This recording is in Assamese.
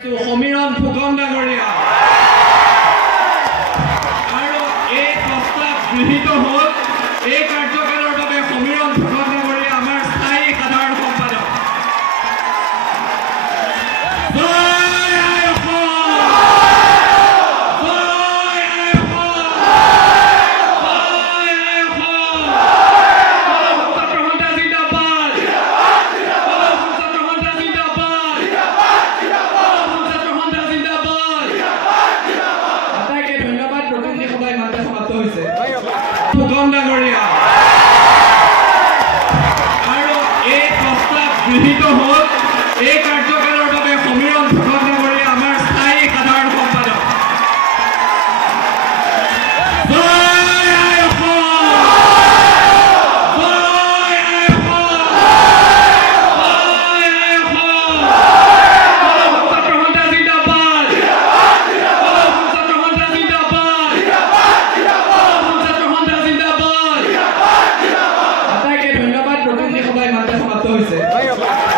সমীৰণ ফুকন ডাঙৰীয়া আৰু এই প্ৰস্তাৱ গৃহীত হ'ল এই কাৰ্যকালৰ বাবে সমীৰণ ফুকন ডাঙৰীয়া আমাৰ স্থায়ী সাধাৰণ সম্পাদক। ফুকন ডাঙৰীয়া আৰু এই প্ৰস্তাৱ গৃহীত হ'ল এই কাৰ্যকালৰ বাবে সমীৰণ ফুকন ডাঙৰীয়া আমাৰ স্থায়ী সাধাৰণ সম্পাদক। সমাপ্ত হৈছে।